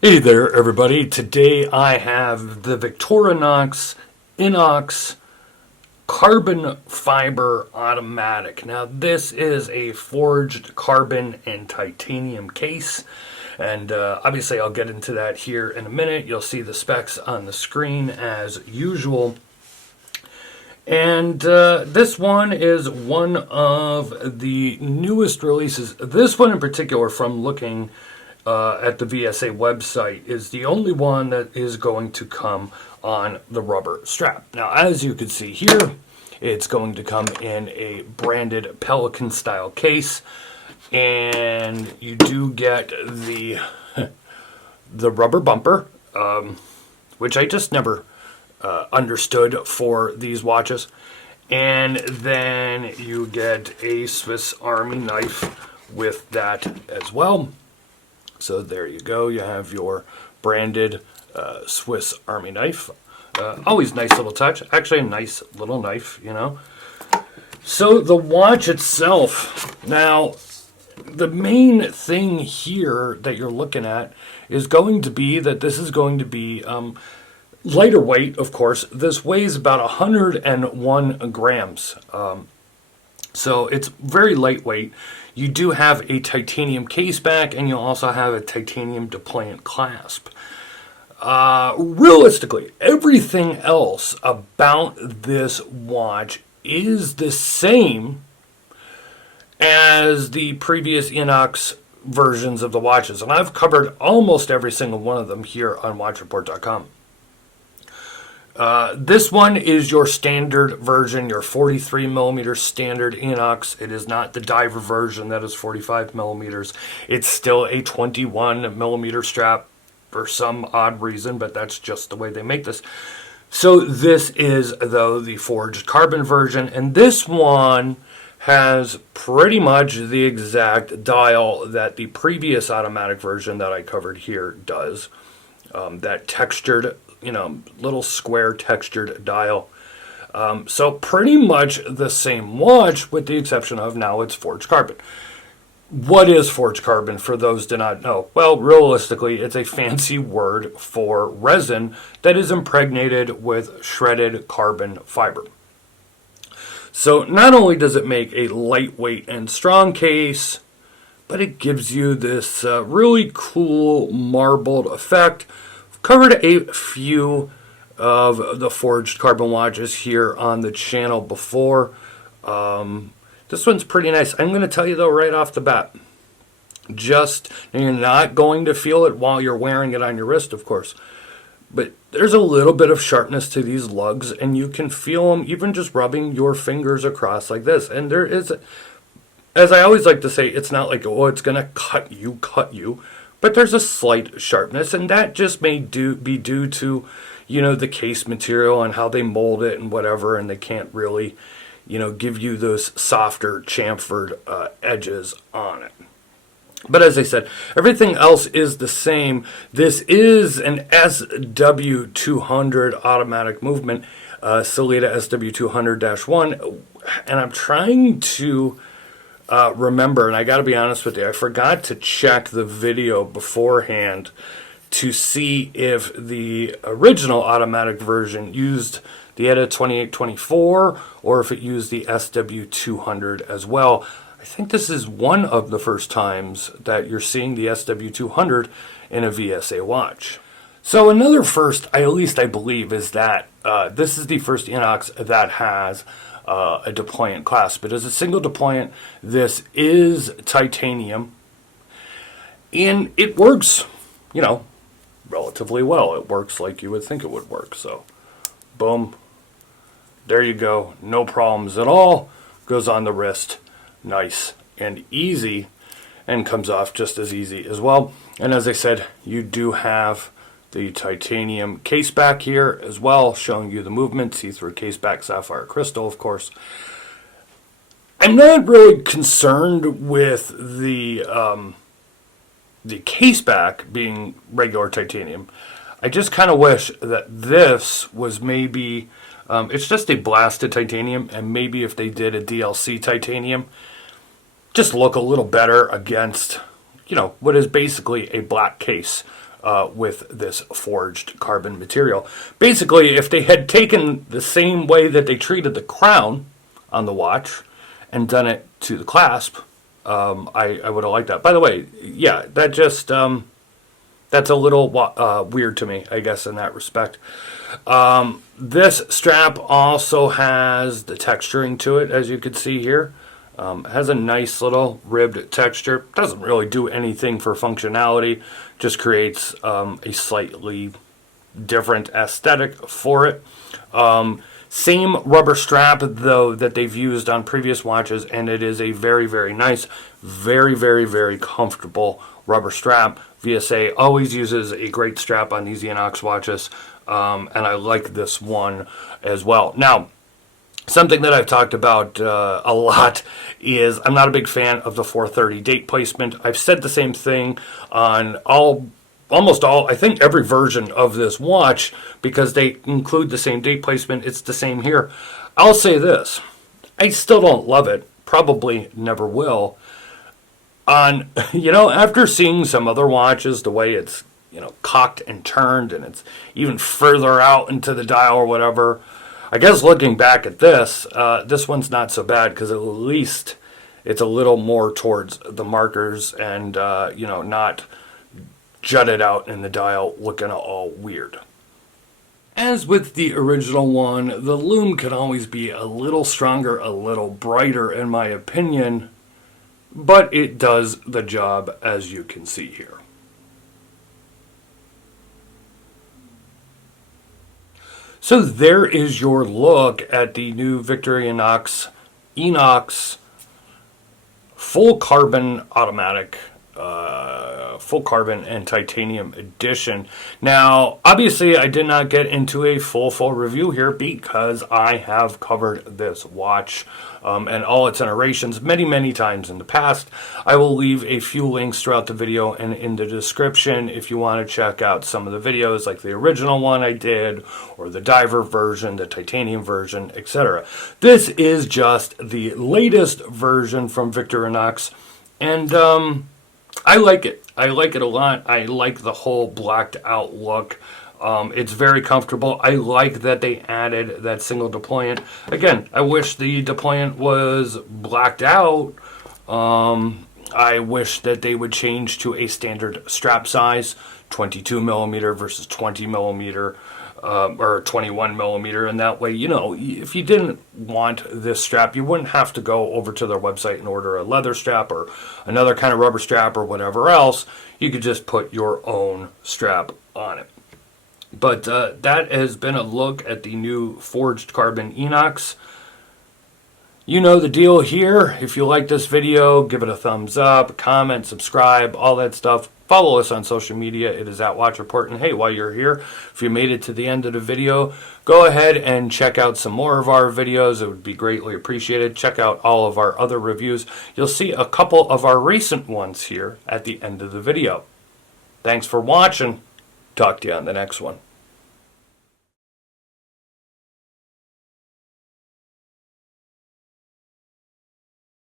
Hey there, everybody. Today I have the Victorinox INOX carbon fiber automatic. Now, this is a forged carbon and titanium case, and obviously I'll get into that here in a minute. You'll see the specs on the screen as usual. And this one is one of the newest releases. This one in particular, from looking at the VSA website, is the only one that is going to come on the rubber strap. Now, as you can see here, it's going to come in a branded Pelican style case, and you do get the the rubber bumper, which I just never understood for these watches. And then you get a Swiss Army knife with that as well. So there you go. You have your branded Swiss Army knife. Always nice little touch. Actually, a nice little knife, you know. So the watch itself. Now, the main thing here that you're looking at is going to be that this is going to be lighter weight, of course. This weighs about 101 grams. So it's very lightweight. You do have a titanium case back, and you also have a titanium deployant clasp. Realistically, everything else about this watch is the same as the previous INOX versions of the watches, and I've covered almost every single one of them here on WatchReport.com. This one is your standard version, your 43 millimeter standard INOX. It is not the diver version that is 45 millimeters. It's still a 21 millimeter strap for some odd reason, but that's just the way they make this. So this is, though, the forged carbon version, and this one has pretty much the exact dial that the previous automatic version that I covered here does. That textured, little square textured dial. So pretty much the same watch, with the exception of now it's forged carbon. What is forged carbon, for those who do not know? Well, realistically, it's a fancy word for resin that is impregnated with shredded carbon fiber. So not only does it make a lightweight and strong case, but it gives you this really cool marbled effect. I've covered a few of the forged carbon watches here on the channel before. This one's pretty nice. I'm going to tell you, though, right off the bat, you're not going to feel it while you're wearing it on your wrist, of course, but there's a little bit of sharpness to these lugs, and you can feel them even just rubbing your fingers across like this. And there is, as I always like to say, it's not like, oh, it's going to cut you, but there's a slight sharpness, and that just may be due to, the case material and how they mold it and whatever, and they can't really, give you those softer chamfered edges on it. But as I said, everything else is the same. This is an SW200 automatic movement, Sellita SW200-1, and I'm trying to remember, and I got to be honest with you, I forgot to check the video beforehand to see if the original automatic version used the ETA 2824 or if it used the SW200 as well. I think this is one of the first times that you're seeing the SW200 in a VSA watch. So another first, at least I believe, is that this is the first INOX that has a deployant clasp. It is a single deployant. This is titanium, and it works, relatively well. It works like you would think it would work. So, boom, there you go. No problems at all. Goes on the wrist. Nice and easy, and comes off just as easy as well. And as I said, you do have the titanium case back here as well, showing you the movement. See-through case back, sapphire crystal, of course. I'm not really concerned with the case back being regular titanium. I just kind of wish that this was maybe, it's just a blasted titanium, and maybe if they did a DLC titanium, just look a little better against, what is basically a black case. with this forged carbon material. Basically, if they had taken the same way that they treated the crown on the watch and done it to the clasp, I would have liked that. By the way, yeah, that just that's a little weird to me, I guess, in that respect. This strap also has the texturing to it, as you can see here. It has a nice little ribbed texture. Doesn't really do anything for functionality. Just creates a slightly different aesthetic for it. Same rubber strap, though, that they've used on previous watches, and it is a very, very nice, very, very, very comfortable rubber strap. VSA always uses a great strap on these INOX watches, and I like this one as well. Now, something that I've talked about a lot is I'm not a big fan of the 430 date placement. I've said the same thing on almost all, I think every version of this watch, because they include the same date placement. It's the same here. I'll say this. I still don't love it. Probably never will. After seeing some other watches, the way it's, cocked and turned, and it's even further out into the dial or whatever, I guess looking back at this, this one's not so bad because at least it's a little more towards the markers and, not jutted out in the dial looking all weird. As with the original one, the lume can always be a little stronger, a little brighter in my opinion, but it does the job as you can see here. So there is your look at the new Victorinox INOX full carbon automatic, full carbon and titanium edition. Now, obviously, I did not get into a full review here because I have covered this watch and all its iterations many times in the past. I will leave a few links throughout the video and in the description if you want to check out some of the videos like the original one I did, or the diver version, the titanium version, etc. This is just the latest version from Victorinox, and I like it. I like it a lot. I like the whole blacked out look. It's very comfortable. I like that they added that single deployant. Again, I wish the deployant was blacked out. I wish that they would change to a standard strap size, 22 millimeter versus 20 millimeter. Or 21 millimeter, and that way, if you didn't want this strap, you wouldn't have to go over to their website and order a leather strap or another kind of rubber strap or whatever else. You could just put your own strap on it. But that has been a look at the new forged carbon INOX. You know the deal here. If you like this video, give it a thumbs up, comment, subscribe, all that stuff. Follow us on social media. It is at Watch Report. And hey, while you're here, if you made it to the end of the video, go ahead and check out some more of our videos. It would be greatly appreciated. Check out all of our other reviews. You'll see a couple of our recent ones here at the end of the video. Thanks for watching. Talk to you on the next one.